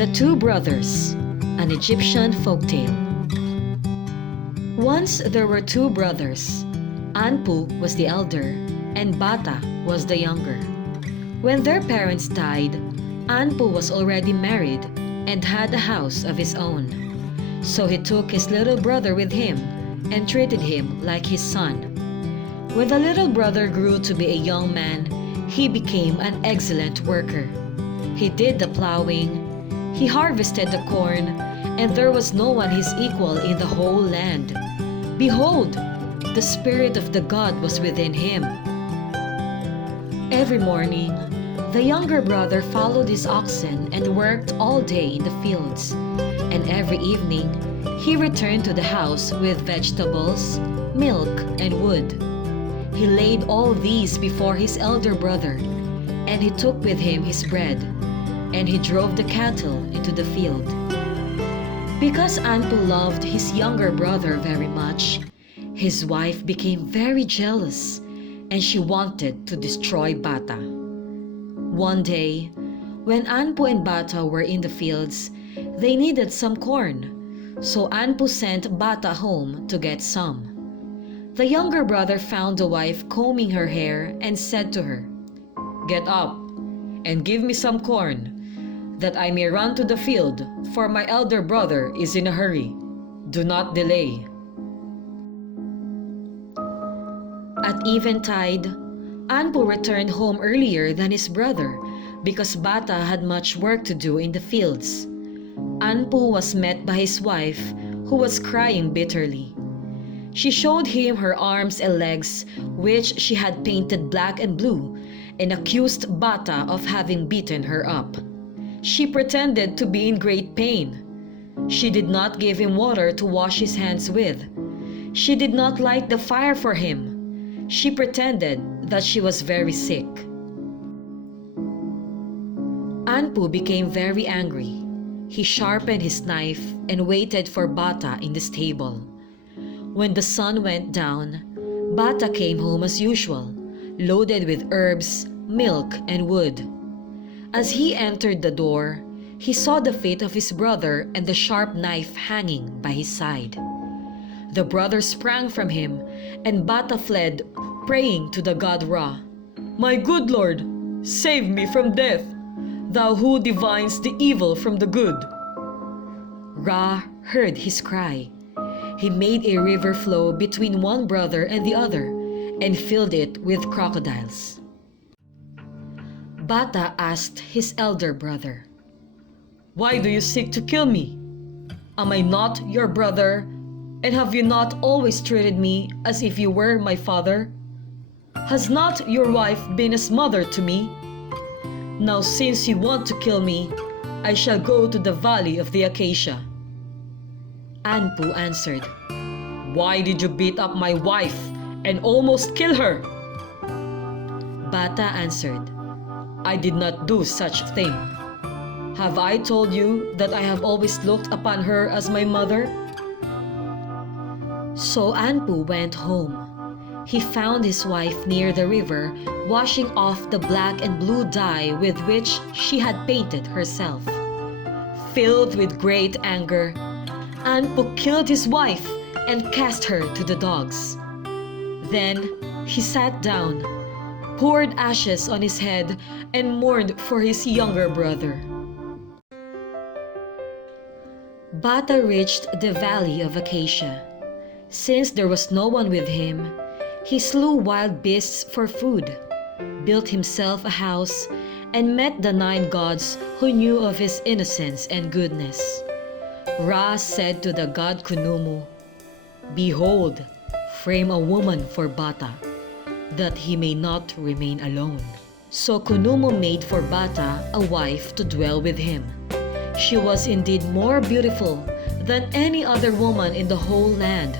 The Two Brothers, an Egyptian folktale. Once there were two brothers. Anpu was the elder and Bata was the younger. When their parents died, Anpu was already married and had a house of his own. So he took his little brother with him and treated him like his son. When the little brother grew to be a young man, he became an excellent worker. He did the plowing, he harvested the corn, and there was no one his equal in the whole land. Behold, the spirit of the god was within him. Every morning, the younger brother followed his oxen and worked all day in the fields, and every evening he returned to the house with vegetables, milk, and wood. He laid all these before his elder brother, and he took with him his bread, and he drove the cattle into the field. Because Anpu loved his younger brother very much, his wife became very jealous, and she wanted to destroy Bata. One day, when Anpu and Bata were in the fields, they needed some corn, so Anpu sent Bata home to get some. The younger brother found the wife combing her hair and said to her, "Get up and give me some corn, that I may run to the field, for my elder brother is in a hurry. Do not delay." At eventide, Anpu returned home earlier than his brother because Bata had much work to do in the fields. Anpu was met by his wife, who was crying bitterly. She showed him her arms and legs, which she had painted black and blue, and accused Bata of having beaten her up. She pretended to be in great pain. She did not give him water to wash his hands with. She did not light the fire for him. She pretended that she was very sick. Anpu became very angry. He sharpened his knife and waited for Bata in the stable. When the sun went down, Bata came home as usual, loaded with herbs, milk, and wood. As he entered the door, he saw the fate of his brother and the sharp knife hanging by his side. The brother sprang from him, and Bata fled, praying to the god Ra, "My good lord, save me from death, thou who divines the evil from the good." Ra heard his cry. He made a river flow between one brother and the other, and filled it with crocodiles. Bata asked his elder brother, "Why do you seek to kill me? Am I not your brother, and have you not always treated me as if you were my father? Has not your wife been as mother to me? Now since you want to kill me, I shall go to the Valley of the Acacia." Anpu answered, "Why did you beat up my wife and almost kill her?" Bata answered, "I did not do such thing. Have I told you that I have always looked upon her as my mother?" So Anpu went home. He found his wife near the river, washing off the black and blue dye with which she had painted herself. Filled with great anger, Anpu killed his wife and cast her to the dogs. Then he sat down, poured ashes on his head, and mourned for his younger brother. Bata reached the Valley of Acacia. Since there was no one with him, he slew wild beasts for food, built himself a house, and met the 9 gods who knew of his innocence and goodness. Ra said to the god Khunumu, "Behold, frame a woman for Bata, that he may not remain alone." So Khunumu made for Bata a wife to dwell with him. She was indeed more beautiful than any other woman in the whole land.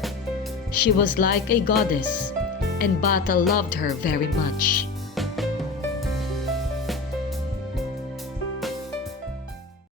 She was like a goddess, and Bata loved her very much.